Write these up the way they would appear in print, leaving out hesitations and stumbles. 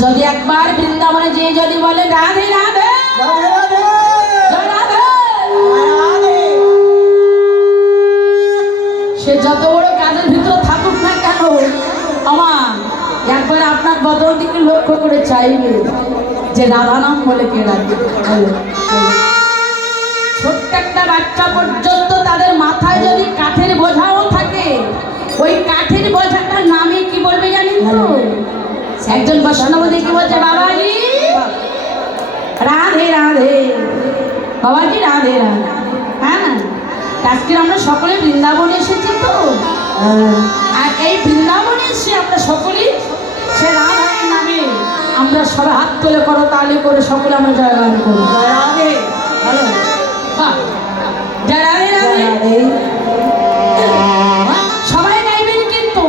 যদি একবার বৃন্দাবনে যে যদি বলে রাধে রাধে সে যত বড় কাজের ভিতর থাকুক না কেন আমার একবার আপনার বদল দিকে লক্ষ্য করে চাইবে যে রাধা নাম বলে কে রাখবে। ছোট্ট একটা বাচ্চা পর্যন্ত তাদের মাথায় যদি কাঠের বোঝাও থাকে, ওই কাঠের বোঝাটার নামে কি বলবে জানেন তো? একজন বৈষ্ণবদী কি বলছে, বাবাজি রাধে রাধে, বাবাজি রাধে রাধে। হ্যাঁ, আজকে আমরা সকলে বৃন্দাবনে এসেছি তো, আর এই বৃন্দাবনে এসে আমরা সকলেই সে রাধার নামে আমরা সবাই হাত তুলে করো তালি করে সকলে আমরা জয়গান করি। রাধে ভালো, জয় রাধে রাধে। সবাই গাইবেন কিন্তু।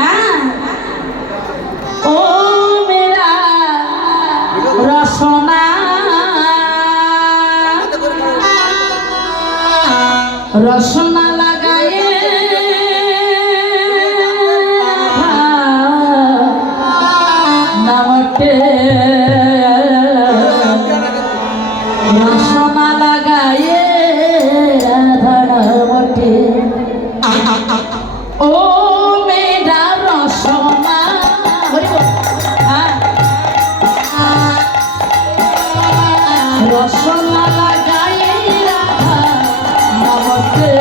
হ্যাঁ, ও মেরা রসনা রসনা লাগায়ে নামকে রসনা লাগায়ে রাধা নামকে। ও মেরা রসনা রসনা লাগায়ে রাধা নামকে,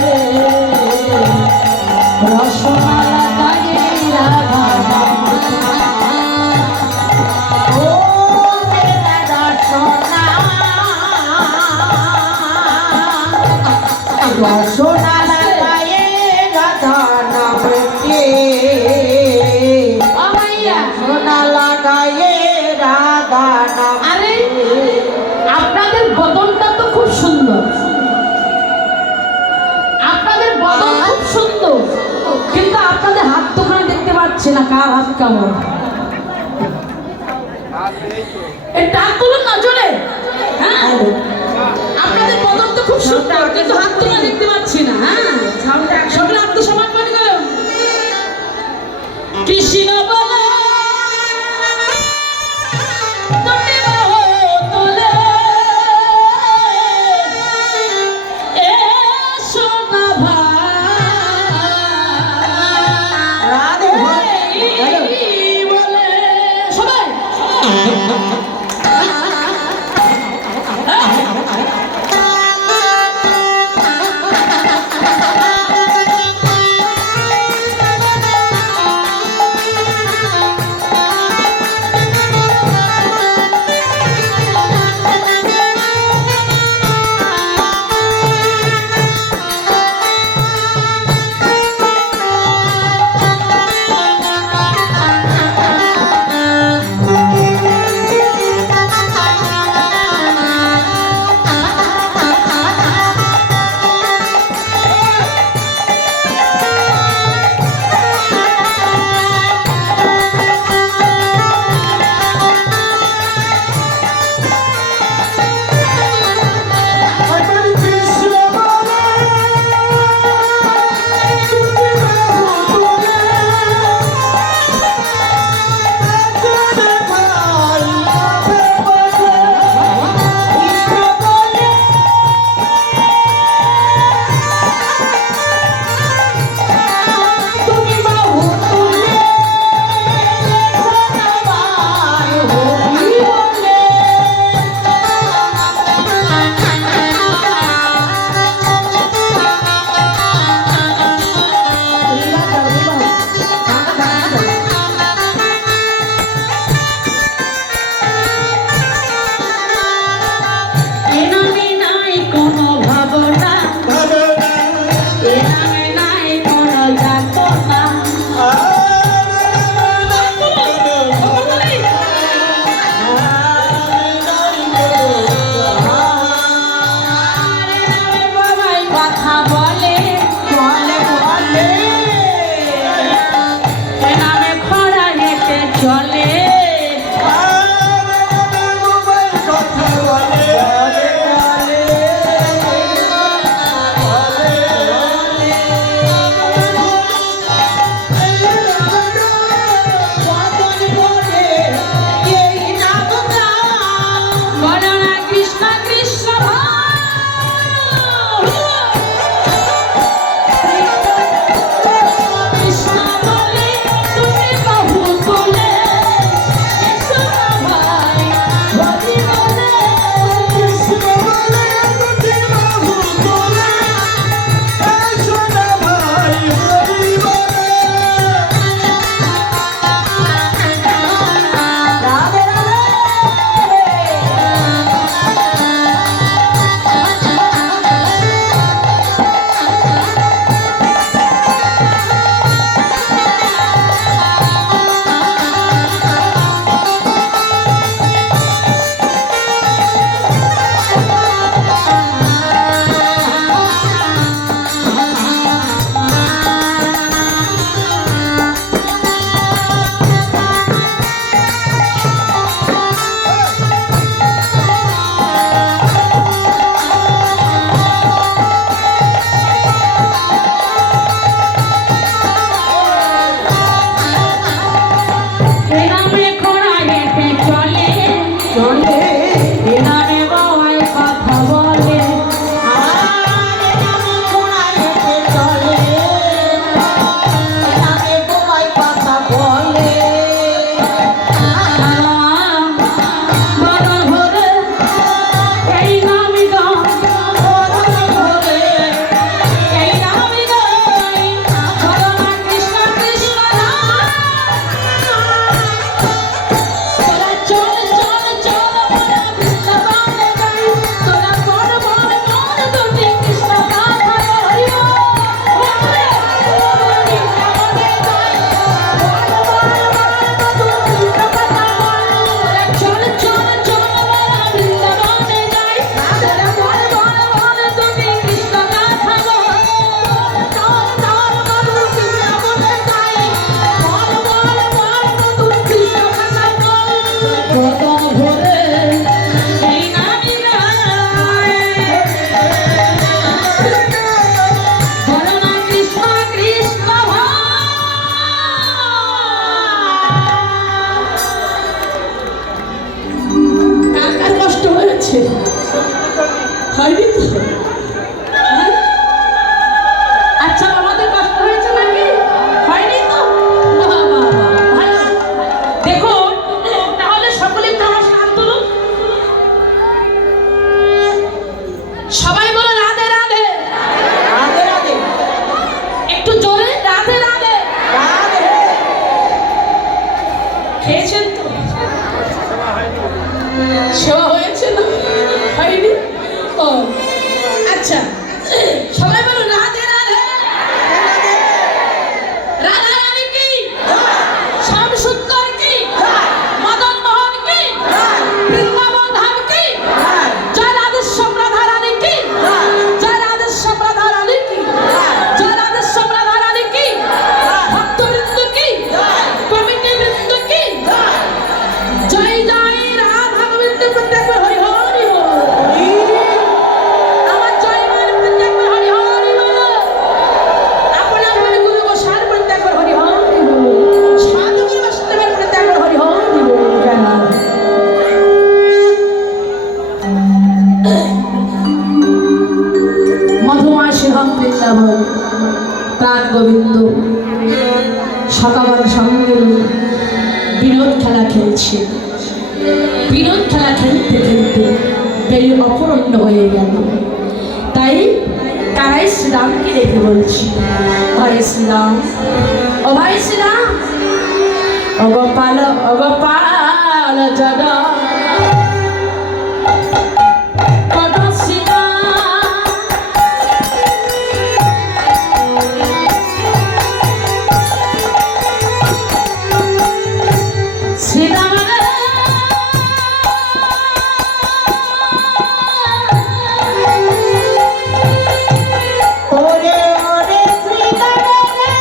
রসনা লাগায়ে রাধা নামকে। ও মেরা রসনা রসনা লাগায়ে রাধা নামকে, রসনা লাগায়ে রাধা নামকে। আরে আপনাদের বদনটা তো খুব সুন্দর, আপনাদের বদন খুব সুন্দর, কিন্তু আপনাদের হাত তো ওখানে দেখতে পাচ্ছি না, কার হাত কেমন? এটা তুলুন না জোরে। হ্যাঁ, আপনাদের বদন তো খুব সুন্দর, কিন্তু হাত তো দেখতে পাচ্ছি না। হ্যাঁ, সকলে আত্মসম্মান করে গেল। কৃষ্ণ বলে হয়েছে? হয়নি তো? হ্যাঁ? আচ্ছা আমাদের কষ্ট হয়েছে নাকি? হয়নি তো? বাহ, বাহ, বাহ, ভালো। দেখুন তাহলে সকলে একটু আমার সাথে হাত তুলুন। সবাই বলো রাধে রাধে। রাধে রাধে। একটু জোরে রাধে রাধে। রাধে। খেয়েছেন তো? সেবা হয়েছে না? হয়নি? ও আচ্ছা সবাই বলো রাধে রাধে। রাধা রানী কি? শ্যাম সুন্দর কি? মদন মোহন কি? বৃন্দাবন ধাম কি? জয় রাধেশ্যাম রাধা রানী কি? জয় রাধেশ্যাম রাধা রানী কি? জয় রাধেশ্যাম রাধা রানী কি? ভক্তবৃন্দ কি? কমিটি বৃন্দ কি? জয় জয় রাধা গোবিন্দ প্রত্যেকবার হরি হরি বল। আমার জয় মায়ের প্রত্যেকবার হরি হরি বল। আপনার মনে গুরু গোসার প্রত্যেকবার হরি হরি বল। সাধুগুরু বৈষ্ণবের প্রত্যেকবার হরি হরি বল। জয় মা। মধুময় শিবম বৃন্দাবন প্রাণ গোবিন্দ সকাবার সঙ্গে বিনোদ খেলা খেলছে। বিনোদ খেলা খেলতে খেলতে বেরি অপরণ্য হয়ে গেল। তাই কারাই শ্রীরামকে রেখে বলছি, ভাই শ্রীরাম, ও ভাই শ্রীরাম, ও গোপাল, ও গোপাল জগা ওরে ওরে শ্রীরাধে রে।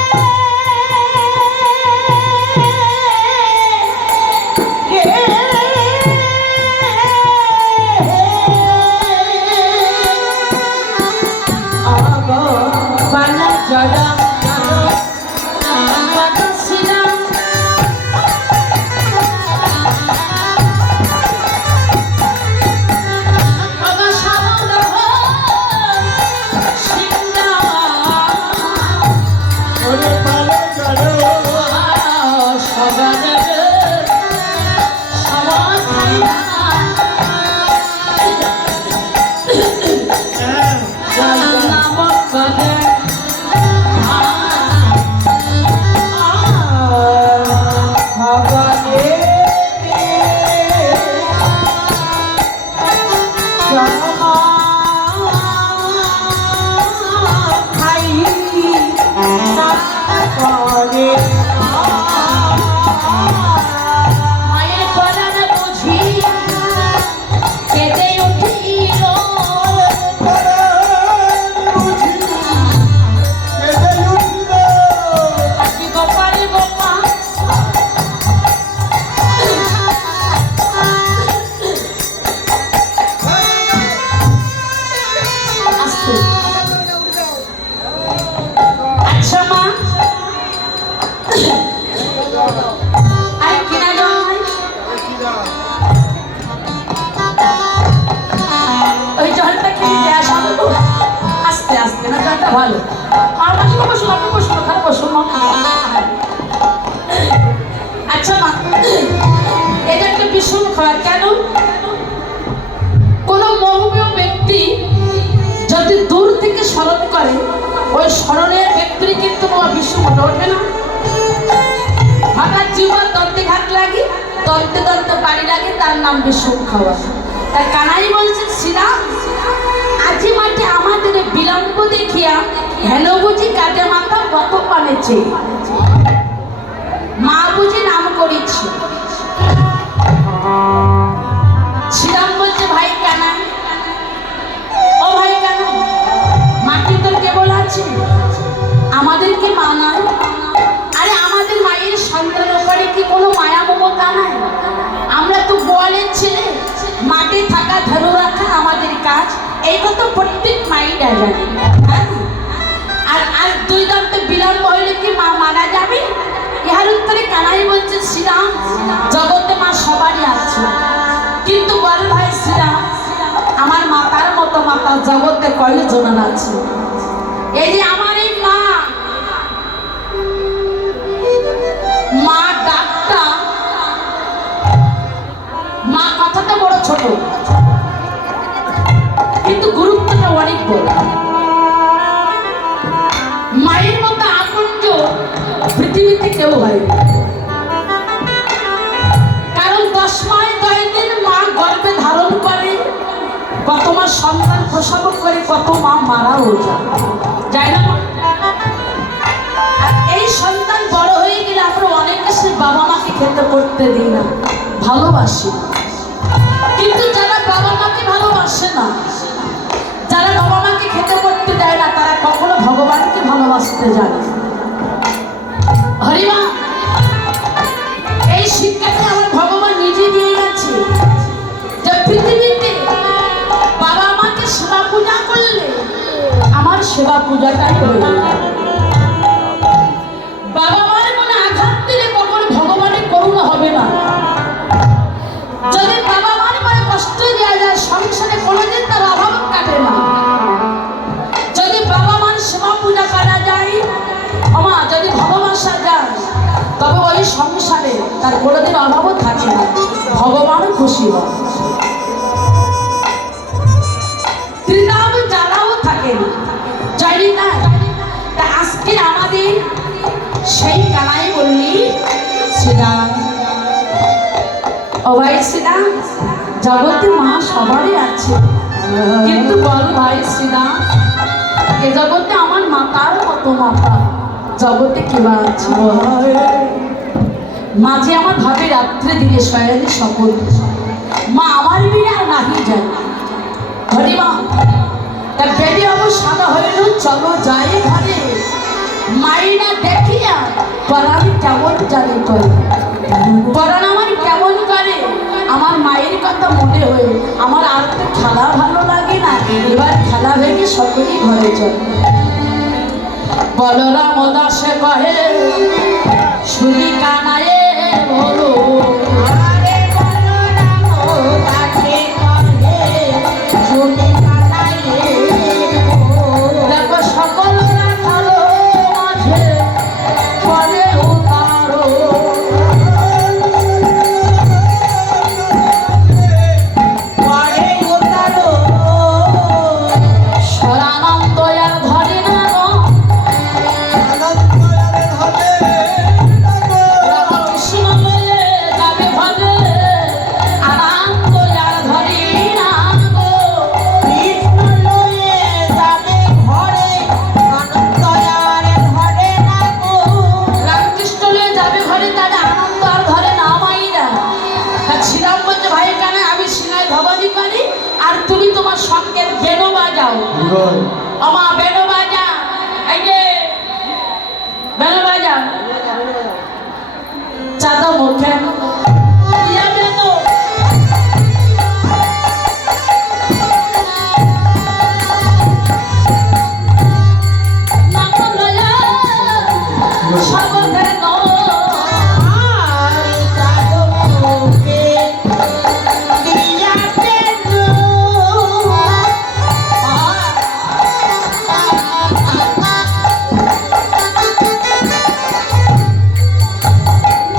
আগো বালা জগা শ্রীরাম আগো সামন্ত ওরে পালে চলো ভগবানে জন্ম খাই না করে মায়ের পরাণ বুঝি কেঁদে উঠিল। আজকে গোপাল গোপাল আসতে। আচ্ছা মা আরে কিনা জয় ওই জলটা খেয়ে দেয়া সম্ভব? আস্তে আস্তে না, জলটা ভালো। আর বসুন বসুন, আপনি বসুন, ওখানে বসুন মা। আচ্ছা মা এটা একটা ভীষণ খারাপ। কেন? কোনো মহমীয় ব্যক্তি যদি দূর থেকে স্মরণ করে, ওই স্মরণের ব্যক্তির কিন্তু বাবা বিশ্ব মনে ওঠে না। হঠাৎ জীবন দন্তে ঘাট লাগে, দন্তে দন্তে বাড়ি লাগে, তার নাম বিষম খাওয়া। তাই কানাই বলছেন শ্রীরাম, আজি মাঠে আমাদের বিলম্ব দেখিয়া হেন বুঝি কাজে মাথা কত পানেছে, মা বুঝি নাম করিছি। শ্রীরাম বলছে ভাই কানাই, ও ভাই কানাই, মাটি তোর কেবল আছে, আমাদেরকে মানায়। আরে আমাদের মায়ের সন্তান ওপরে কি কোনো মায়া মমতা নাই? আমরা তো গোয়ালের ছেলে, মাঠে থাকা ধরে রাখা আমাদের কাজ। এই কথা প্রত্যেক মায়েরা জানে। হ্যাঁ, আর আজ দুই দন্তে বিলম্ব হইলে কি মা মারা যাবে? ইহার উত্তরে কানাই বলছে শ্রীরাম, জগতে মা সবারই আছে, কিন্তু বল ভাই শ্রীরাম, মাতা জগতে কয়জন আছে। এই যে আমার এই মা, মা ডাকটা, মা কথাটা বড় ছোট কিন্তু গুরুত্বটা অনেক বড়। মায়ের মতো আপনজ পৃথিবীতে কেউ হয়, কারণ 10 মাস 10 দিন মা গর্ভে ধারণ করে, কত মাস সন্তান প্রসব করে, কত মা মারাও যায় না। আর এই সন্তান বড় হয়ে গেলে আমরা অনেকে সে বাবা মাকে খেতে করতে দিই না, ভালোবাসি। কিন্তু যারা বাবা মাকে ভালোবাসে না, যারা বাবা মাকে খেতে করতে দেয় না, তারা কখনো ভগবানকে ভালোবাসতে জানে। হরিমা, এই শিক্ষাটা আমার ভগবান নিজে দিয়ে গেছে যে পৃথিবীতে বাবা মাকে সেবা পূজা করলে আমার সেবা পূজাটাই হয়ে যায়। বাবা মার মনে আঘাত দিলে কখনো ভগবানের করুণা হবে না। যদি বাবা মার মনে কষ্ট দেওয়া যায়, সংসারে কোনোদিন তার অভাব কাটে না। যদি বাবা মার সেবা পূজা করা যায়, আমা যদি ভালোবাসা যায়, তবে ওই সংসারে তার কোনোদিন অভাবও থাকে না, ভগবানও খুশি হয়। ত্রিনাম যারাও থাকেন জানি না, তা আজকে আমাদের সেই কানাই বললি শ্রীরাম, ও ভাই শ্রীরাম, জগতে মা সবারই আছে, কিন্তু বল ভাই শ্রীরাম, এ জগতে আমার মাতার মতো মাতা জগতে কেবা আছে? মাঝে আমার ভাবে রাত্রে দিকে শয়নে সকল, মা আমার বিনা নাহি যায়। হরিমা, তা বেদি অবসাদা হইল, চলো যাই ঘরে, মাইনা দেখিয়া পরাণ কেমন জানি করে, পরাণ আমার কেমন করে, আমার মায়ের কথা মনে হয়ে আমার আর তো খেলা ভালো লাগে না, এবার খেলা ভেঙে সকলেই ঘরে চলে। বলরাম দাসে কহে শুনি কানায়ে বলো, আরে বলরাম দাসে কহে শুনি কানায়ে বলো। দেখো সকল রাখালো মাঝে পরে উতারো, পরে উতারো। সরানন্দ আর ধরে না গো, কৃষ্ণ লয়ে যাবে ঘরে, আনন্দ আর ধরে না গো, কৃষ্ণ লয়ে যাবে ঘরে, আনন্দ আর ধরে না গো। রামকৃষ্ণ লয়ে যাবে ঘরে, তাহলে আনন্দ আর ধরে না মাইরা। তা শ্রীরাম বলছে, ভাই কানে আমি সিনায় ভবানী করি, আর তুমি তোমার সঙ্গের বেণু বাজাও। আমা বেণু বাজা, এই যে বেণু বাজা, চাঁদা মুখে দিয়া বেণু। নাম লয়া সকল বেণু, আর চাঁদ মুখে দিয়া বেণু।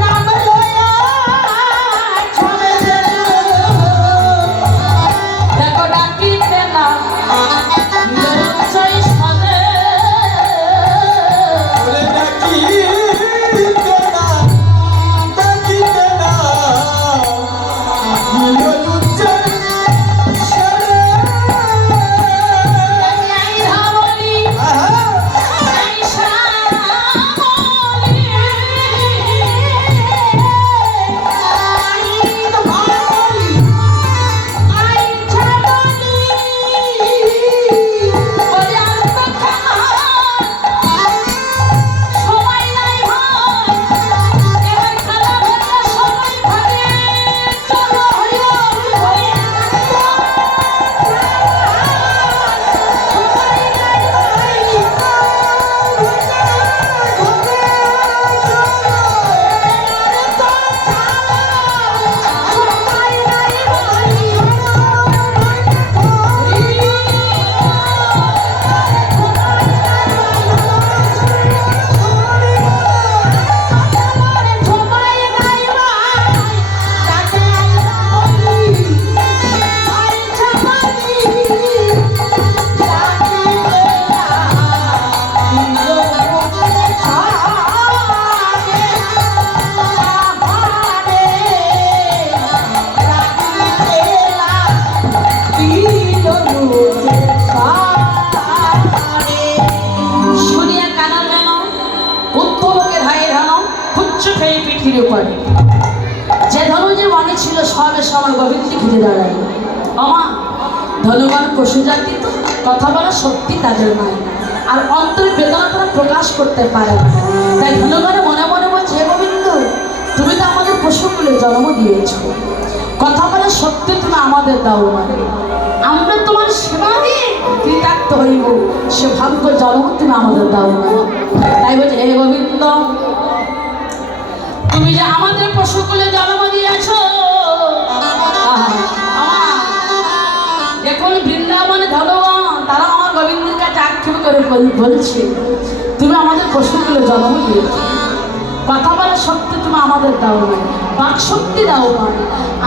নাম লয়া বিক্রি করে। যে ধনু যে মনে ছিল সবে সময় গোবিন্দ ঘিরে দাঁড়ায়। আমা ধনুগণ পশু জাতি তো কথা বলা সত্যি তাদের নাই, আর অন্তর বেদনা তারা প্রকাশ করতে পারে না। তাই ধনুগণ মনে মনে বলছে, হে গোবিন্দ, তুমি তো আমাদের পশুগুলো জন্ম দিয়েছ, কথা বলা সত্যি তুমি আমাদের দাও না, আমরা তোমার সেবা দিয়ে কৃতার্থ হইব, সে ভাগ্য জন্ম তুমি আমাদের দাও না। তাই বলছে, হে গোবিন্দ, তুমি যে আমাদের পশুকুলে জন্ম দিয়েছ, দেখুন বৃন্দাবনে ধনবান তারা আমার গোবিন্দের কাছে আক্ষেপ করে বলছে, তুমি আমাদের পশুকুলে জন্ম দিয়েছ, কথা বলার শক্তি তুমি আমাদের দাও না, বাক শক্তি দাও না,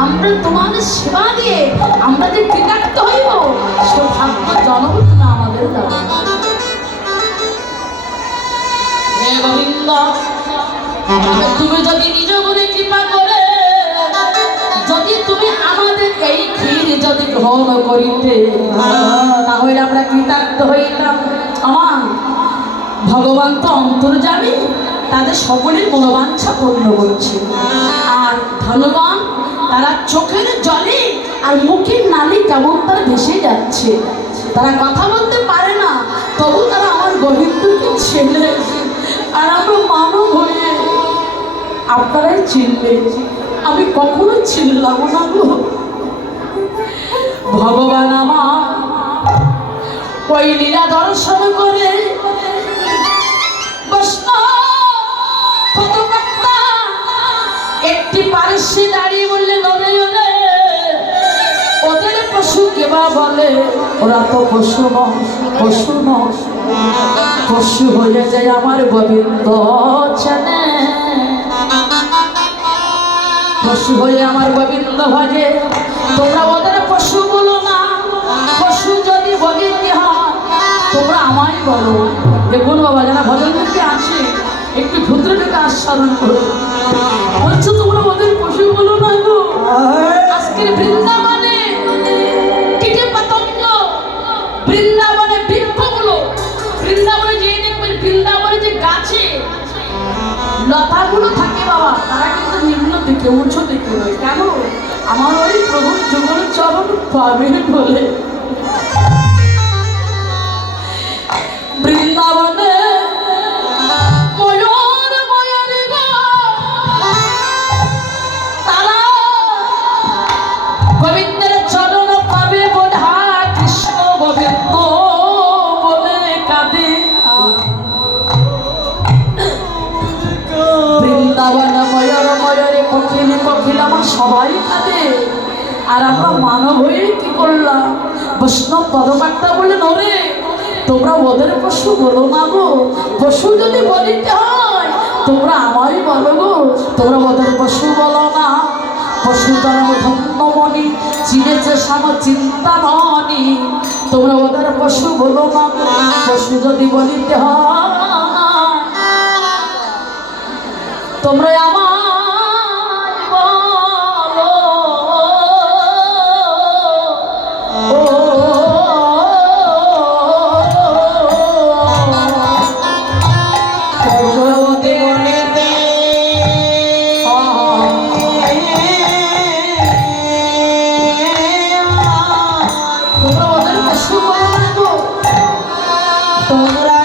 আমরা তোমাদের সেবা দিয়ে আমরা যে কৃতার্থ হইব, সে ভাগ্য জন্ম তুমি আমাদের দাও। হে গোবিন্দ, তুমি যদি নিজ গুণে কৃপা করে যদি তুমি আমাদের এই ক্ষীর যদি গ্রহণ করিতে, তাহলে আমরা কৃতার্থ হইতাম। আমার ভগবান তো অন্তর্যামী, তাদের সকলের মনোবাঞ্ছা পূর্ণ করছে। আর ধনবান তারা চোখের জলে আর মুখের নালি কেমন তারা ভেসে যাচ্ছে, তারা কথা বলতে পারে না, তবু তারা আমার গোবিন্দকে ছেলে, আর আমরা মানব হয়ে আপনারাই চিনবে, আমি কখনো চিনলাম না গো। ভগবান আমার ওই লীলা দর্শন করে একটি পারস্যে দাঁড়িয়ে বললে, নদে নদে ওদের পশু কেবা বলে, ওরা তো পশু নয়, পশু নয়, পশু হয়ে যায় আমার গোবিন্দ চেনে, পশু হয়ে আমার গোবিন্দ ভজে। তোমরা ওদের পশু বলো না, পশু যদি গোবিন্দ হয় তোমরা আমায় বলো। দেখুন বাবা, যারা ভজন করতে আসে একটু ভদ্রটাকে আস্বাদন করো, বলছো তোমরা ওদের পশু বলো না গো। আজকের বৃন্দাবনে কীটে পতঙ্গ, বৃন্দাবনে বৃক্ষগুলো, বৃন্দাবনে যে দেখবেন বৃন্দাবনে যে গাছে লতাগুলো থাকে বাবা, তারা কিন্তু নিম্ন দিকে উঁচু দিকে নয়। কেন? আমার ওই প্রভুর যুগল চরণ পাবে বলে। বৃন্দাবনে ময়ূর ময়ূর গো, তারা গোবিন্দের চরণ পাবে বলে, কৃষ্ণ গোবিন্দ বলে কাঁদে। বৃন্দাবন ময়ূর ময়ূরে কোকিল কোকিল আমার সবাই কাঁদে, আর আমরা মানব হয়ে কি করলাম? বৈষ্ণব পদবার্তা বলে, নরে তোমরা ওদের পশু বলো না গো, পশু যদি বলিতে হয় তোমরা আমারই বলো গো, তোমরা ওদের পশু বলো না। পশু জন্ম ধন্যমণি চিনেছে সাম চিন্তা মনি, তোমরা ওদের পশু বলো না, পশু যদি বলিতে হয় তোমরা আমায় বলো। তোমরা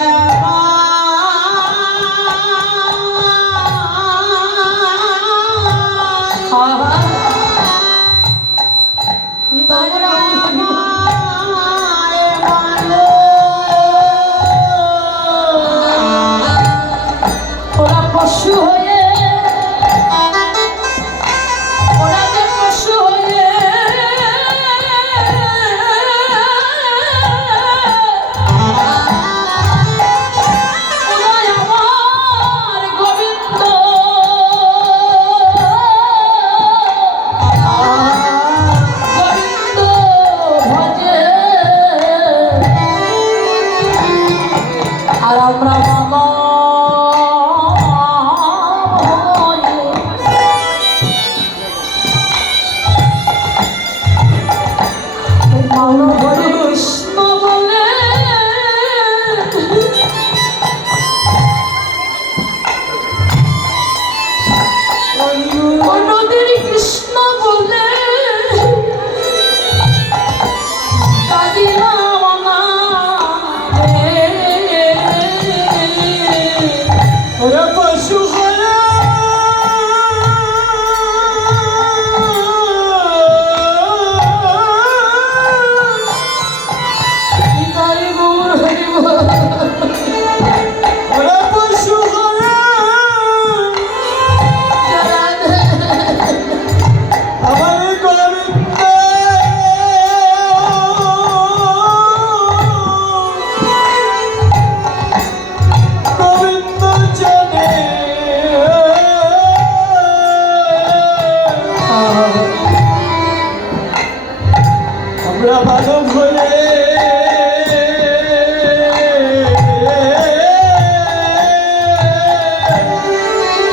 আমরা ভালো হয়ে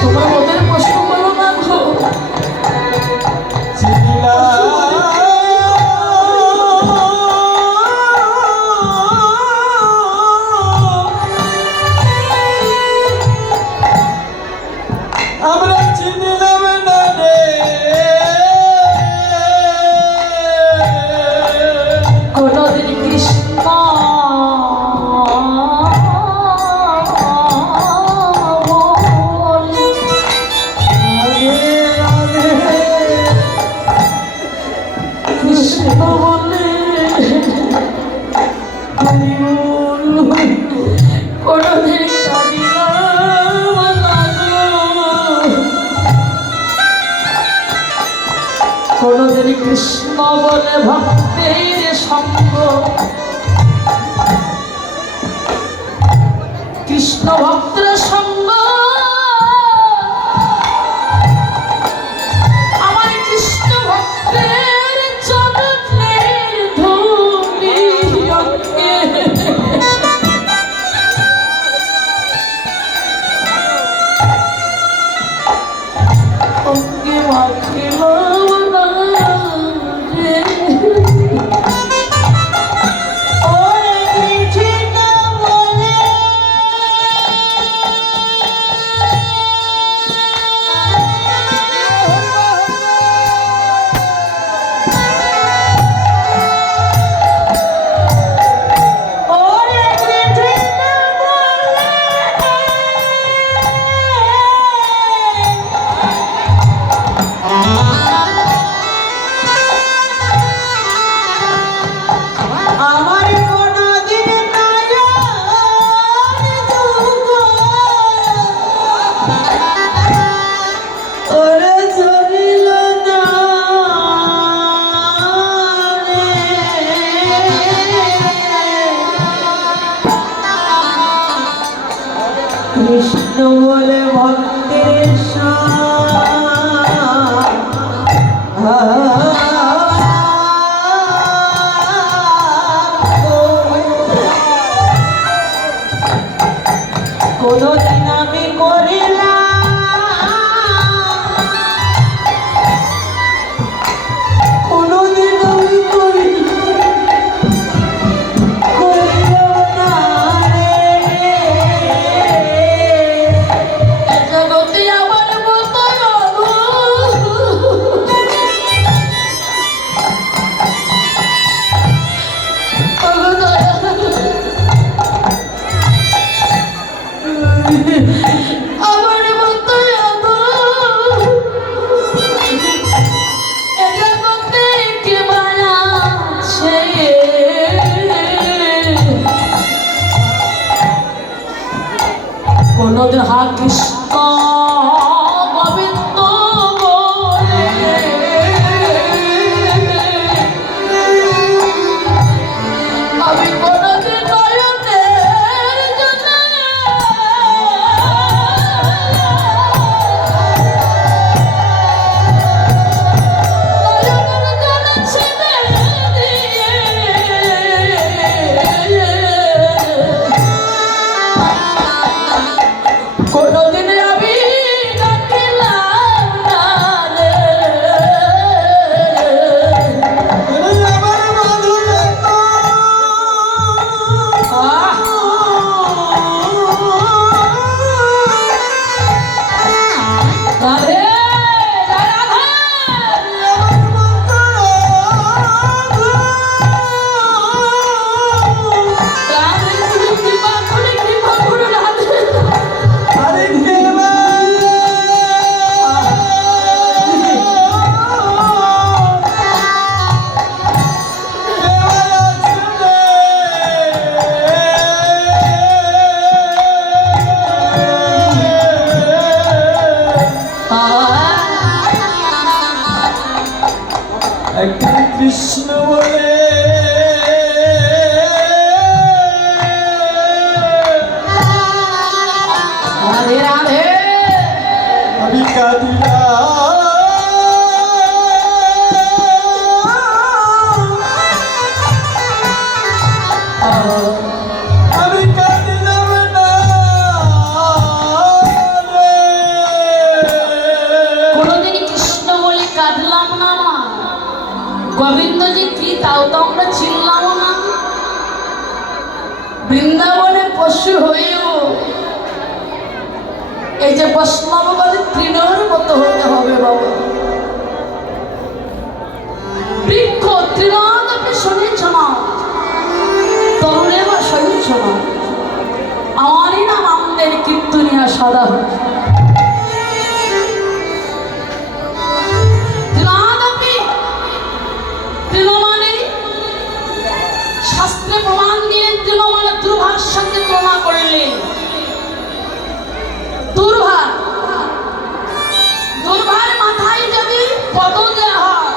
তোমার ওদের প্রশ্ন করো না গো। আমরা চিনিলাম না রে কোনদিন কৃষ্ণ বলে। কৃষ্ণ বলে কোনদিন কাঁদিলাম না গো। কোনদিন কৃষ্ণ বলে ভক্তের সঙ্গ, কৃষ্ণ ভক্তের সঙ্গ, আমার কৃষ্ণ ভক্তের চরণের ধূলি অঙ্গে অঙ্গে মাখিলাম না রে। ওরে কৃষ্ণ বলে ওরে কৃষ্ণ বলে আমার কোনদিন নয়ন দুঃখ ওরে ঝরিল না রে। কৃষ্ণ বলে ভক্তের কোনদিন আমি করিলাম কোনদিন আমি করিলাম না রে। জগতে আমার মতো আমার মতো এ জগতে কে মায়া আছে কোনদিন হা কৃষ্ণ গোবিন্দ বলে আমি কোনদিন নয়নের জলে নয়নের জলে ছেড়ে দিয়ে কোনদিন আমি ডাকিলাম না রে। আমার মাধুর আহ! রাধে জয় রাধে। রাধে কৃপা করে রাধে। হরে দেবা একদিন কৃষ্ণ বলে রাধে রাধে। আমি কাঁদিলাম গোবিন্দ যে কি তাও তো আমরা চিনলাম না। বৃন্দাবনে পশু হয়েও এই যে বৈষ্ণববাদী তৃণের মতো হতে হবে বাবা। বৃক্ষ তৃণাদপি শুনেছ না, তরুণে বা শুনেছ না, আমারই নাম আমাদের কীর্তনিয়া সদা। তৃণাদপি, তৃণ মানে শাস্ত্রে প্রমাণ দিয়ে তৃণ মানে দুর্ভার সঙ্গে তুলনা করলেন। দুর্ভার মাথায় যদি পদ দেওয়া হয়,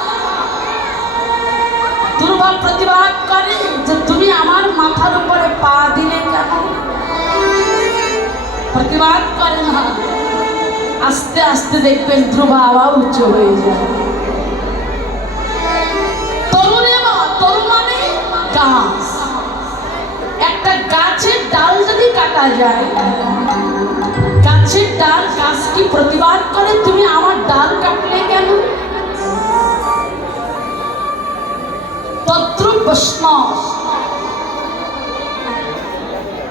দুর্ভা প্রতিবাদ করে যে তুমি আমার মাথার উপরে পা দিলে কেন? প্রতিবাদ করে না, আস্তে আস্তে দেখবেন ধ্রুবা আবার উচ্চ হয়ে যায়। তরু মানে গাছ, একটা গাছের ডাল যদি কাটা যায়, গাছের ডাল গাছ কি প্রতিবাদ করে তুমি আমার ডাল কাটলে কেন? তদ্রূপ বৈষ্ণব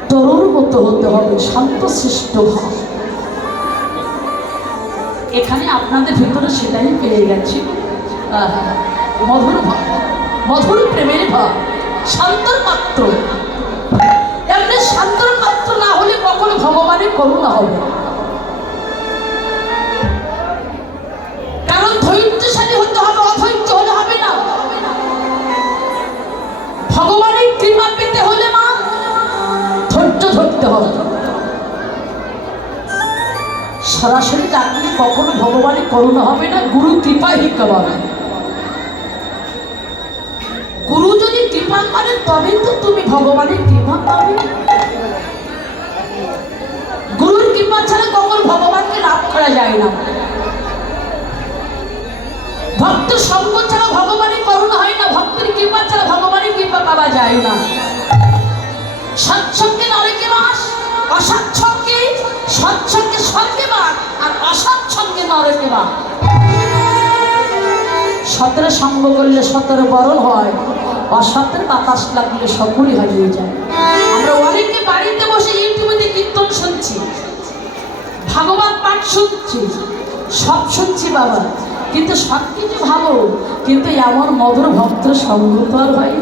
তরুর মতো হতে হবে, শান্তশিষ্ট ভাব। এখানে আপনাদের ভিতরে সেটাই পেয়ে গেছি, মধুর ভাব, মধুর প্রেমের ভাব, শান্তর পাত্র। এমনি শান্তর পাত্র না হলে কখনো ভগবানের করুণা হবে। কারণ ধৈর্যশালী হতে হবে, অধৈর্য হলে হবে না। ভগবানের কৃপা পেতে হলে মা ধৈর্য ধরতে হবে। সরাসরি ডাকলে কখনো ভগবানের করুণা হবে না, গুরু কৃপাই করাবে। গুরু যদি কৃপা করেন তবে তো তুমি ভগবানের কৃপা পাবে। গুরুর কৃপা ছাড়া কখন ভগবানকে লাভ করা যায় না। ভক্ত সঙ্গ ছাড়া ভগবানের করুণা হয় না, ভক্তের কৃপা ছাড়া ভগবানের কৃপা পাওয়া যায় না। সৎসঙ্গে নরকে বাস, অসৎসঙ্গে, সৎসঙ্গে স্বর্গে বাস, আর অসৎসঙ্গে নরকে বাস। সতেরো সঙ্গ করলে 17 বরণ হয়, অসতের বাতাস লাগলে সকলই হারিয়ে যায়। আমরা অনেকে বাড়িতে বসে ইউটিউবে কীর্তন শুনছি, ভাগবত পাঠ শুনছি, সব শুনছি বাবা, কিন্তু সব কিছু ভালো, কিন্তু এমন মধুর ভক্ত সঙ্গ তো আর হয়।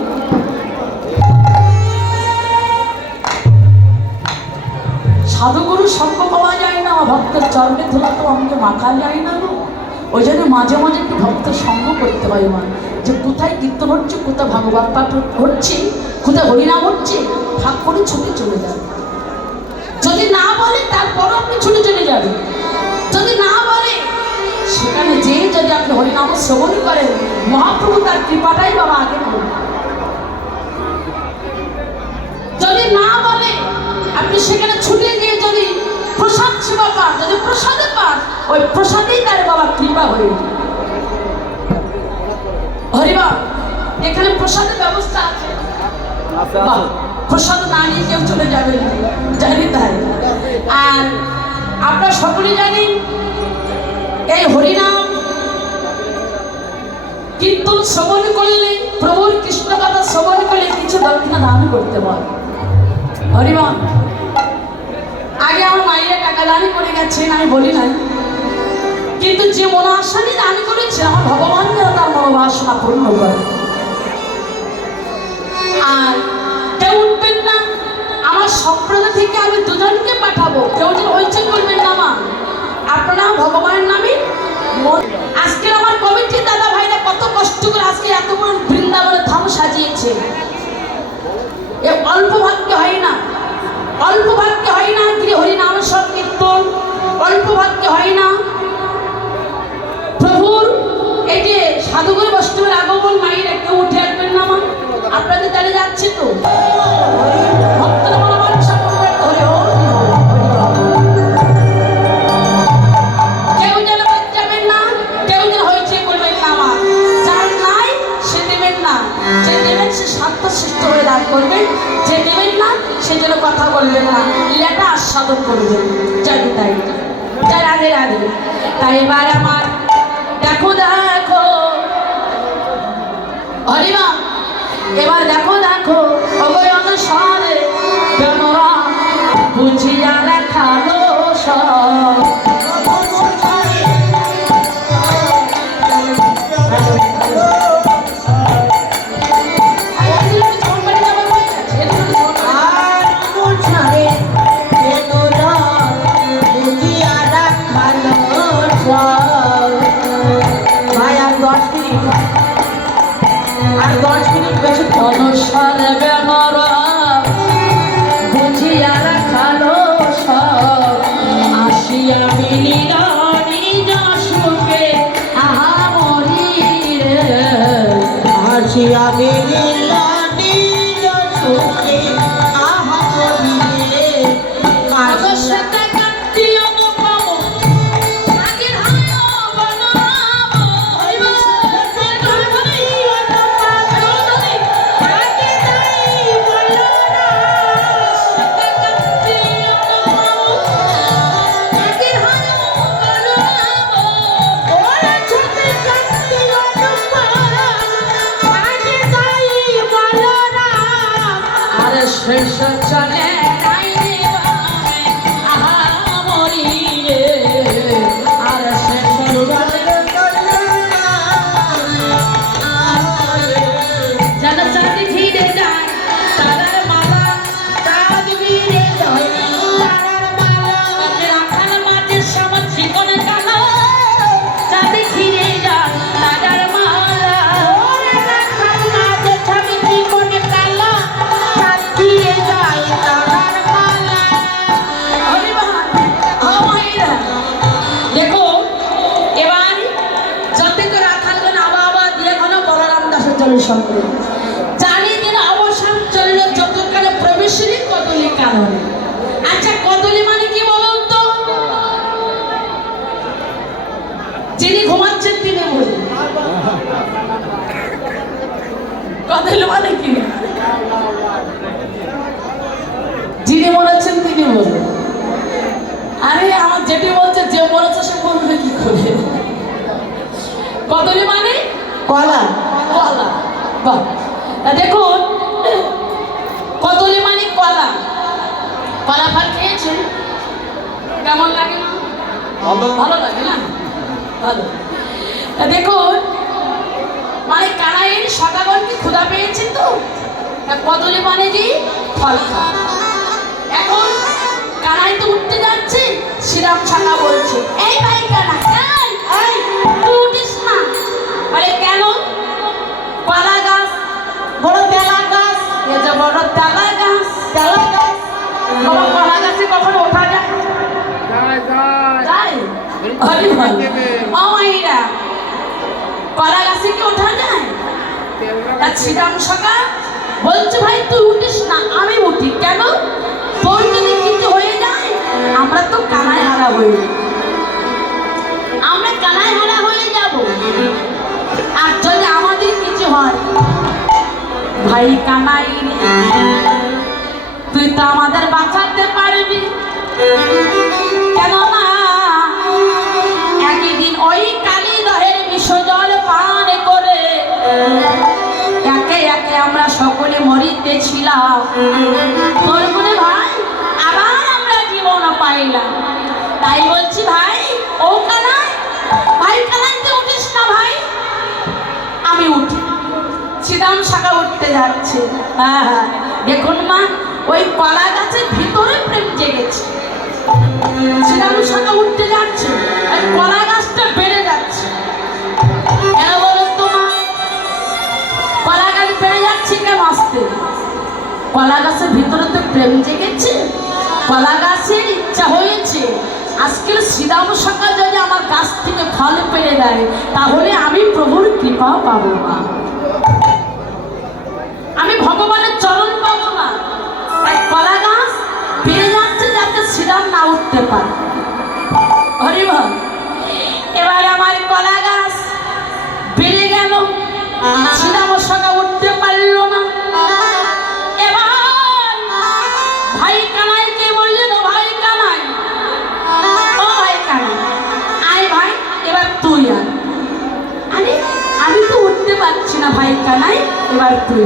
সাধুগুরু সঙ্গ পাওয়া যায় না, ভক্তের চরণে ধুলা তো আমাকে মাখা যায় না। ওই জন্য মাঝে মাঝে একটু ভক্তের সঙ্গ করতে হয় মা, যে কোথায় কীর্তন হচ্ছে, কোথায় ভাগবত পাঠ হচ্ছে, কোথায় হরিনাম হচ্ছে, ভাগ করে ছুটে চলে যাবে। যদি না বলে তারপরও আপনি ছুটে চলে যাবেন। যদি না বলে সেখানে যে যদি আপনি হরিনাম শ্রবণ করেন, মহাপ্রভু তার কৃপাটাই বাবা আগে করবেন। যদি না বলে আপনি সেখানে ছুটে গিয়ে যদি প্রসাদ সেবা পান, যদি প্রসাদে পান, ওই প্রসাদেই তার বাবা কৃপা হয়ে যায়। হরিবা এখানে প্রসাদের ব্যবস্থা আছে, প্রসাদ না নিয়ে কেউ চলে যাবে জানি তাই। আর আপনারা সকলেই জানেন এই হরিনাম কীর্তন শ্রবণ করলে, প্রভুর কৃষ্ণ কথা শ্রবণ করলে কিছু দক্ষিণা দান করতে হয়। হরিবা আগে আমার মায়েরা টাকা দান করে গেছেন, আমি বলি নাই, কিন্তু যে মনোবাসনা দান করেছে আমার ভগবান যেন তার মনোবাসনা পূর্ণ করে। আর কেউ উঠবেন না, আমার সম্প্রদায় থেকে আমি দুজনকে পাঠাবো, কেউ যেন হইচই করবেন না মা। আপনারা ভগবানের নামে আজকে আমার কমিটি দাদা ভাইরা কত কষ্ট করে আজকে এত বড় বৃন্দাবনের ধাম সাজিয়েছে। এ অল্প ভাগ্য হয় না, অল্প ভাগ্য হয় না গিয়ে হরিনাম সংকীর্তন, অল্প ভাগ্য হয় না। প্রভুর এই যে সাধুগুরু বৈষ্ণবের আগমন, মায়েরা কেউ উঠে আসবেন না মা। আপনাদের দাঁড়িয়ে যাচ্ছে তো ভক্তরা বলবার সম্পর্ক হলে কেউ যেন যাবেন না, কেউ যেন হয়েছে করবেন না মা। যার নাই সে দেবেন না, যে দেবেন সে শান্ত শিষ্ট হয়ে দান করবেন, যে দেবেন না সে যেন কথা বলবেন না, লেটা আস্বাদন করবেন। জানি তাই তাই রাধে রাধে। তাই এবার আমার দেখো দেখো আর 10 মিনিট বেশি অনুসার বেনরা বুঝিয়া রাখালো সব আসিয়া মিলিল নিজ সুখে আহা মরি রে আসিয়া মিলিল নিজ সুখে আহা মরি রে। কাগজ সাথে কাটিও তো পাবো আগের হায়ও বলরাম হইবা সাথে কাটিও তো পাবো আগে তাই বলরাম সাথে কাটিও তো পাবো আগের হায়ও বলরাম ওরে সাথে কাটিও তো পাবো আগে তাই বলরাম আরে শেষ চলে নাই রে বামে আহা মরি রে আরে শেষ চলে যেন চাঁদ ঘিরে যায় তারার মালা চাঁদ ঘিরে যায় তারার মালা রাখাল মাঝের সমাজ জীবনে কালো চাঁদ ঘিরে যায় তারার মালা ওরে রাখাল মাঝের সমাজ জীবনে কালো চাঁদ ঘিরে যায় তারার মালা হরি বল ও মাইরা দেখো এবার যতকে রাখালগণ আবা দিয়ে কোনো বলরাম দাসের চলে সঙ্গে জানি দিন অবসান চললে যতকালে প্রবেশেরই কদলি কারণে আচ্ছা কদলি মানে কি বলুন তো যিনি ঘুমাচ্ছেন তিনি বলুন কদলি মানে কি যিনি বলেছেন তিনি বলুন আরে আমার যেটি বলছে যে বলেছে সে বলবে কি করে কদলি মানে কলা কলা বাহ দেখুন কদলি মানে কলা কলা ফল খেয়েছেন কেমন লাগে না ভালো লাগে না ভালো দেখুন মানে কানাইয়ের সকাগণ কি ক্ষুধা পেয়েছেন তো কদলি মানে কি ফল খাওয়া এখন কানাই তো উঠতে যাচ্ছে শ্রীরাম ছাকা বলছে এই ভাই কানাই এই তুই উঠিস না আরে কেন কলা গাছ বড় তেলা গাছ এ যে বড় তেলা গাছ বাবা কলা গাছে কখনো ওঠা যায় যায় হরি বল ও মাইরা কলা গাছে কি ওঠা যায় তা শ্রীরাম ছাকা বলছে ভাই তুই উঠিস না আমি উঠি কেন তোর যদি কিছু হয়ে যায় আমরা তো কানায় হারা হয়ে যাব আমরা কানায় হারা হয়ে যাব আর যদি আমাদের কিছু হয় ভাই কানাই তুই তো আমাদের বাঁচাতে পারবি কেন না একদিন ওই কালী দহের বিশ্বজল পান করে একে একে আমরা সকলে মরিতেছিলাম তোর মনে ভাই আবার আমরা জীবন পাইলাম তাই বলছি ভাই ও কানাই ভাই কানাই তুই উঠিস না ভাই আমি উঠি শ্রীরাম শাখা উঠতে যাচ্ছে দেখুন মা ওই কলা গাছের ভিতরে প্রেম জেগেছে শ্রীরাম শাখা উঠতে যাচ্ছে আর কলা গাছটা বেড়ে যাচ্ছে কেন বলুন তো মা কলা গাছ বেড়ে যাচ্ছে কেন আসতে কলা গাছের ভিতরে তো প্রেম জেগেছে কলা গাছের ইচ্ছা হয়েছে আজকের শ্রীরাম শাখা যদি আমার গাছ থেকে ফল পেড়ে দেয় তাহলে আমি প্রভুর কৃপা পাবো না আমি ভগবানের চরণ পাবো না তাই কলা গাছ বেড়ে যাচ্ছে যাতে শ্রীরাম না উঠতে পারে হরি বল এবার আমার কলা গাছ বেড়ে গেল শ্রীরাম শাখা উঠতে পারল না এবার ভাই কানাইকে বললেন ও ভাই কানাই আয় ভাই এবার তুই আরে আমি তো উঠতে পারছি না ভাই কানাই এবার তুই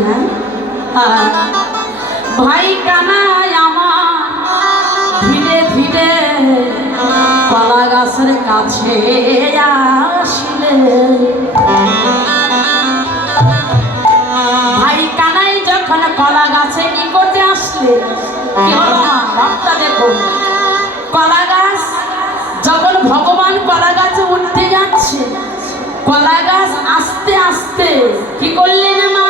ভাই কানাই আমার ধীরে ধীরে কলা গাছের কাছে আসলে ভাই কানাই যখন কলা গাছে কি করতে আসলে কি হলো মা ভাবটা দেখো কলা গাছ যখন ভগবান কলা গাছে উঠতে যাচ্ছে কলা গাছ আস্তে আস্তে কি করলেন মা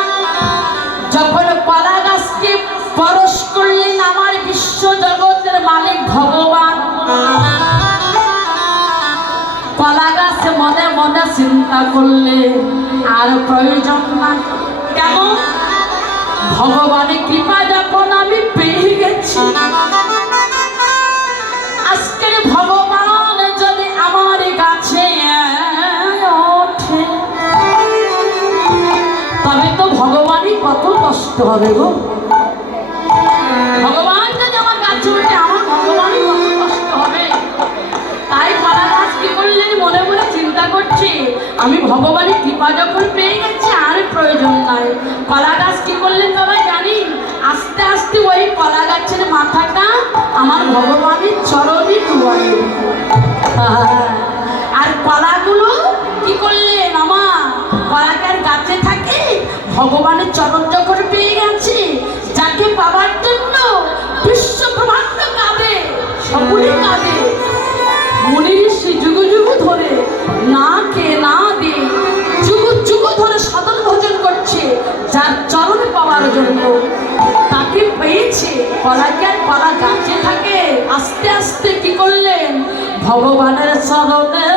চিন্তা করলে আর প্রয়োজন নাই। কেমন ভগবানের কৃপা যখন আমি পেয়ে গেছি, আজকের ভগবান যদি আমার কাছে ওঠে তবে তো ভগবানই কত কষ্ট হবে গো। ভগবান যদি আমার কাছে ওঠে আমার ভগবানই কত কষ্ট হবে। তাই কলা গাছ কি করলেন মনে মনে চিন্তা করছে, আমি ভগবানের কৃপা যখন পেয়ে গেছি আর প্রয়োজন নাই। কলা গাছ কি করলেন বাবা জানি, আস্তে আস্তে ওই কলা গাছের মাথাটা আমার ভগবানের চরণে ডুবাই। আর কলাগুলো কি করলেন আমার কলাকার গাছে থাকে, ভগবানের চরণ যখন পেয়ে গেছে, যাকে পাওয়ার জন্য বিশ্ব ব্রহ্মাণ্ড কাঁদে, সকলে কাঁদে। মুনি ঋষি যুগ যুগ ধরে না কে না দে যুগ যুগ ধরে সাধন ভজন করছে যার চরণ পাওয়ার জন্য, তাকে পেয়েছে। কলাকার কলা গাছে থাকে, আস্তে আস্তে কি করলেন ভগবানের চরণে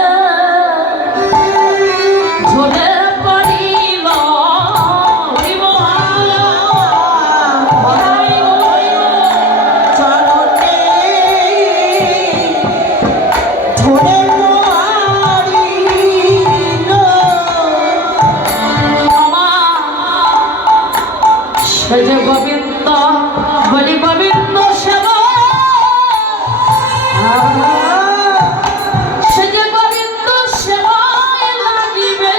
ঝরে পড়িল। যে গোবিন্দ বলি গোবিন্দ সেবা, সে যে গোবিন্দ সেবায় লাগিবে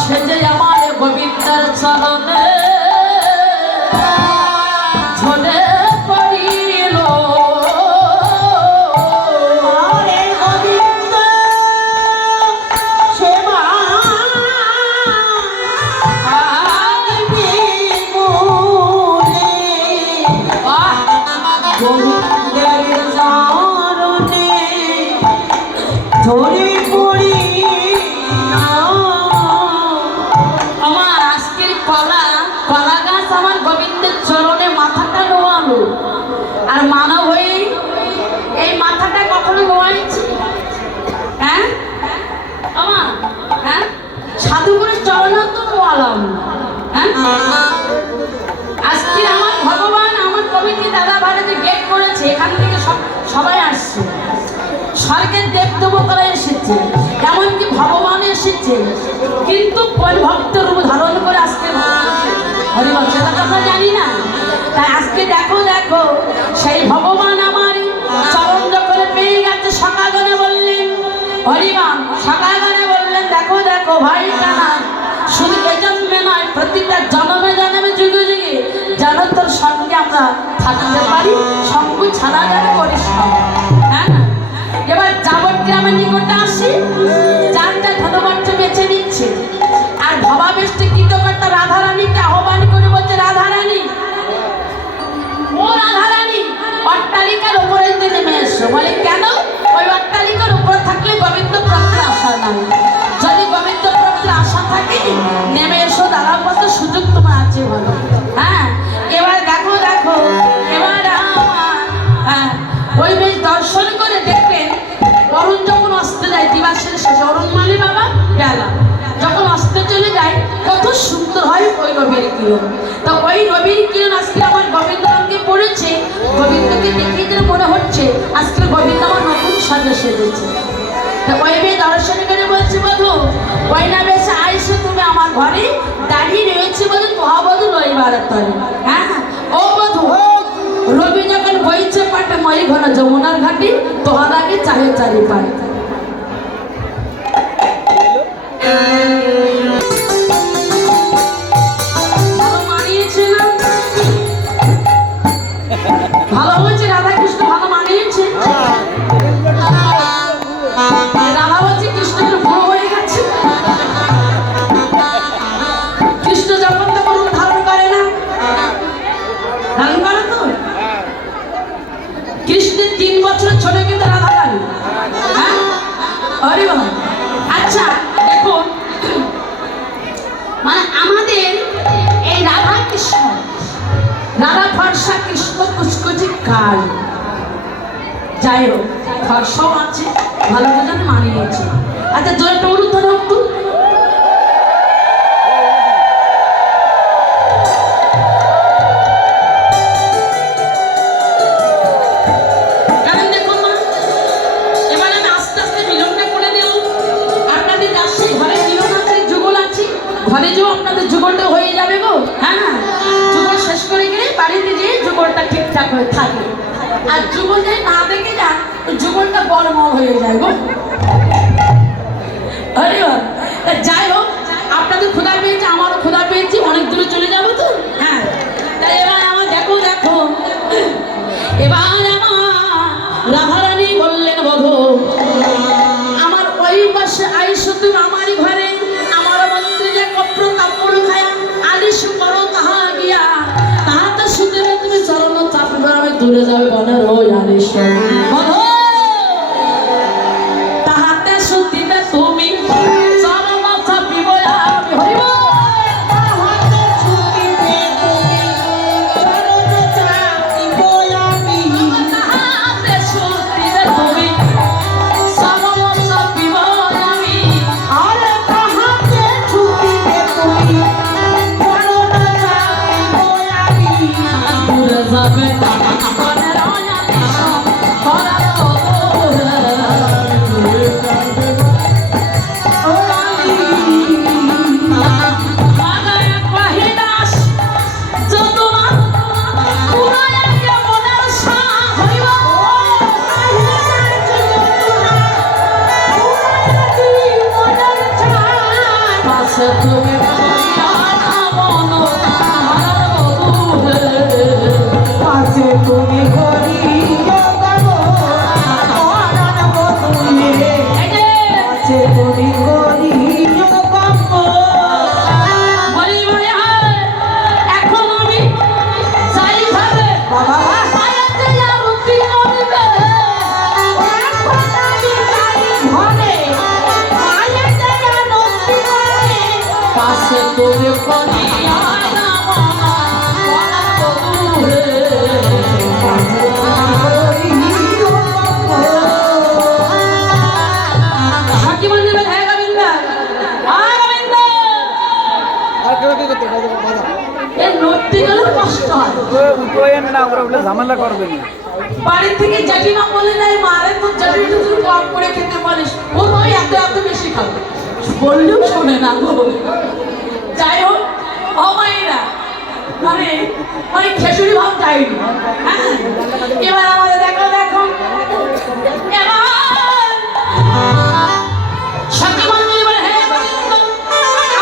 সে যে আমার গোবিন্দের চরণে ঝরে পড়িল। আমার আজকের কলা গাছ আমার গোবিন্দের চরণে মাথাটা নোয়ালো, আর মানব হয়ে এই মাথাটা কখনো নোয়াইছি? হ্যাঁ আমার, হ্যাঁ সাধুগুরুর চরণে তো নোয়ালাম। হ্যাঁ আজকে আমার ভগবান আমার কমিটি দাদা ভারতে গেট করেছে, এখান থেকে সবাই আসছে, স্বর্গের দেবদেবতারা এসেছে, এমনকি ভগবান এসেছে, কিন্তু কোন ভক্ত রূপ ধারণ করে আজকে হরিবল সেটা কথা জানি না। তাই আজকে দেখো দেখো সেই ভগবান আমার চরণ যখন পেয়ে গেছে, সকালগণে বললেন হরিবাম, সকালগণে বললেন দেখো দেখো ভাই কানা, শুধু এই জন্মে নয় প্রতিটা জন্মে জন্মে যুগে যুগে যেন তোর সঙ্গে আমরা থাকতে পারি, সঙ্গ ছাড়া যেন করিস না। হ্যাঁ না, এবার যাবত গ্রামের নিকটে আসি, যার যা ধনবার্য বেছে নিচ্ছে, আর ভবাবেষ্টে কৃতকর্তা রাধারানীকে আহ্বান করে বলছে, রাধারানী ও রাধারানী অট্টালিকার উপরে নেমে এসো। বলে কেন? ওই অট্টালিকার উপর থাকলে গোবিন্দ প্রাপ্তির আশা নাই, যদি গোবিন্দ প্রাপ্তির আশা থাকে নেমে এসো, দাঁড়ার মতো সুযোগ তোমার আছে বলো। হ্যাঁ এবার দেখো দেখো এবার হ্যাঁ ওই বেশ দর্শন করে দেখবেন অরুণ যখন অস্তে যায়, দিবাসের শেষে অরুণ মানে বাবা বেলা যখন অস্তে চলে যায় কত সুন্দর হয় ওই রবির কিরণ। তো ওই রবির কিরণ আজকে আমার গোবিন্দ রঙে পড়েছে, গোবিন্দকে দেখে যেন মনে হচ্ছে আজকে গোবিন্দ আমার নতুন সাজে সেজেছে। তো ওই মেয়ে দর্শন করে বলছে, বধু ওই না বেশ আইসো তুমি আমার ঘরে, দাঁড়িয়ে রয়েছে বলে মহাবধূ রবিবার তরে। হ্যাঁ ও বধু, রবি যখন বইছে পাটে মই ঘন যমুনার ঘাটি, তোহার আগে চাহে চারি পায়। ভালো মানিয়েছে না? ভালো বলছে রাধাকৃষ্ণ, ভালো মানিয়েছে। রাধা বলছে কৃষ্ণ বুড়ো হয়ে গেছে, কৃষ্ণ যখন তখন ধারণ করে না, ধারণ করে তো। কৃষ্ণের 3 বছর ছোট কিন্তু রাধা রানী। হ্যাঁ হরি বল। আচ্ছা দেখো, মানে আমাদের এই রাধা কৃষ্ণ, রাধা ফর্সা কৃষ্ণ কুচকুচি কাল, যাই হোক খরসাও আছে, ভালো করে আমি মানিয়ে নিয়েছি। আচ্ছা জোরে একটা উলুদ ধরো একটু। কারণ দেখুন না, এবার আমি আস্তে আস্তে মিলনটা করে দেব। আপনাদের যাচ্ছি ঘরে মিলন আছে, যুগল আছে, ঘরে যেও আপনাদের যুগলটা হয়ে যাবে গো। হ্যাঁ যুগল শেষ করে গেলে বাড়িতে যেয়ে যুগলটা ঠিকঠাক হয়ে থাকে। আর যুগল যদি না দেখে যান যুগলটা বড়মড় হয়ে যায় গো। আরে তা যাই হোক, আপনাদের ক্ষুধা পেয়েছে, আমারও ক্ষুধা পেয়েছি, অনেক দূরে চলে যাবো তো। হ্যাঁ তাই এবার আমার দেখো দেখো, এবার আমার রাধারানী বললেন বধূ, আমার ওই পাশে আইসো তুমি আমারই ঘরে, আমার মন্ত্রী যে কপ্র কাপড় খায়া আলিশ করো তাহা গিয়া, তাহাতে শুধু তুমি চরণ চাপবে, আমি দূরে যাবে বনের ওই আলিশ বধূ, তাহাতে শুদ্ধিতে তুমি চরণ চাপিব আমি হইব, তাহাতে ছুটিতে তুমি চরণ চাপিব আমি। তাহাতে শুদ্ধিতে তুমি চরণ চাপিব আমি, আরে তাহাতে ছুটিতে তুমি চরণ চাপিব আমি। দূরে যাবে বনের ওই আলিশ করার মাগায় কহিদাস যতমান পুরায় কেমনের সাহ হইব, পাশে তুমি করিয়া না মন আমার বধূ, পাশে তুমি করিয়া গো পরাণ বধূ, এই যে পাশে তুমি করিয়া গপ্প। বলি বলি এখন আমি চাই ঘরে বাবা পায়েতে আরতি করবে, এখন আমি যাই ঘরে, পায়েতে আরতি করে। পাশে তুমি করিয়া না মন আমার বধূ, পাশে তুমি করিয়া গপ্প। হাকি মন্দির में है गोविंद गोविंद এই নড়তে গেলে কষ্ট হয়। ঝামেলা করবেন বাড়ি থেকে জেঠিমা বলে নাই মারে তো জেঠিমা তুই কম করে খেতে পারিস, ও নয় এত এত বেশি খাবে, বললেও শোনে না গো। যাই হোক ও মাইরা মানে ওই খেসুরি ভাব যায়নি। হ্যাঁ এবার আমাদের দেখো দেখো, এবার সত্যি মন্দির বলে হে গোবিন্দ,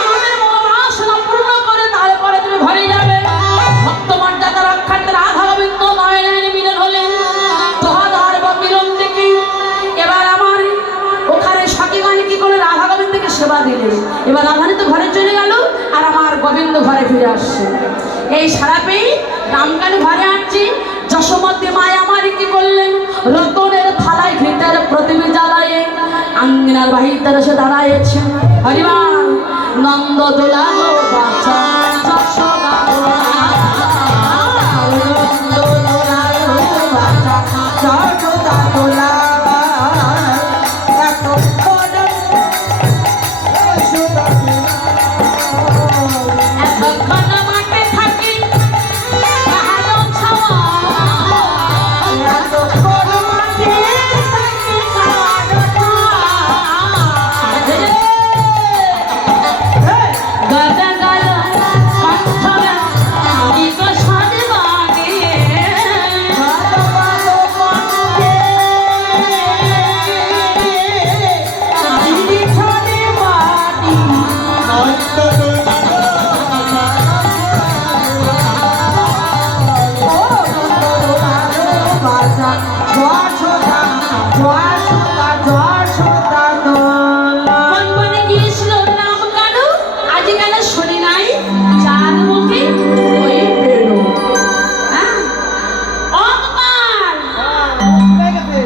আমাদের মনোবাসনা পূর্ণ করে তারপরে তুমি ঘরে যাবে। ভক্ত মর্যাদা রক্ষার্থে রাধা গোবিন্দ নয়নের মিলন হলেন, দহাদার বা মিলন থেকে এবার আমার ওখানে সখীগণ কি করে রাধা গোবিন্দকে সেবা দিলেন। এবার রাধানী তো ঘরে চলে গেল আর আমার গোবিন্দ ঘরে ফিরে আসছে। এই সারা পেয়ে রামকালী ঘরে আসছি, যশোমতী মায় আমার কি করলেন, রতনের থালায় ঘিতের প্রদীপ জ্বালায়ে আঙ্গিনার বাহির এসে দাঁড়াইছেন। হরিবার নন্দ দোলালো বাচ্চা যশোদা নন্দ দোলালো বাচ্চা যশোদা দোলালো, এত বড় যশোদা দোলালো। এতক্ষণ মাঠে থাকি কাহারো ছাওয়া, এত বড় মাঠে থাকি কাহারো গাদা গালা কণ্ঠরা ইগো সাজে বাগে, বনবনে গিয়েছিল নাম কানু, আজকাল শুনি নাই চাঁদ মুখে ওই বেরো। হ্যাঁ ও গোপাল,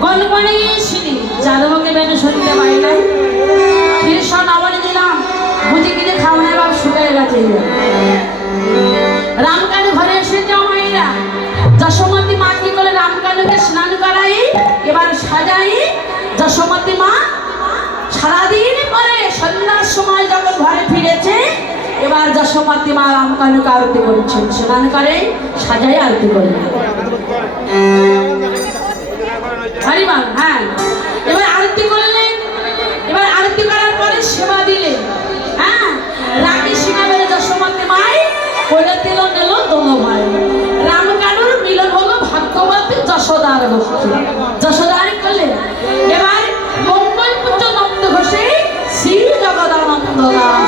বনবনে গিয়েছিলি চাঁদ মুখে বেরো শুনতে পাই নাই, কৃষ্ণ নবনে দিলাম বুঝে কিনে খাওয়ানোর বাপ শুকিয়ে গেছে। রামকানু ঘরে এসে জামাইরা যশোমতী মা কি করে রামকানুকে স্নান করাই, এবার এবার যশোমতী মা রামকানুকে আরতি করছেন, স্নান করে সাজায় আরতি করলেন। হরিমান, হ্যাঁ, এবার আরতি করলেন। এবার আরতি করার পরে সেবা দিলেন। হ্যাঁ, রানী সিংহ বেড়ে যশোমতী মাই করে দিল নিল দোনো ভাই। রামকানুর মিলন হলো ভাগ্যবতী যশোদার লক্ষ্মী, যশোদারি করলেন। এবার মঙ্গল পুত্র নন্দ ঘোষে শ্রী জগদানন্দ দাস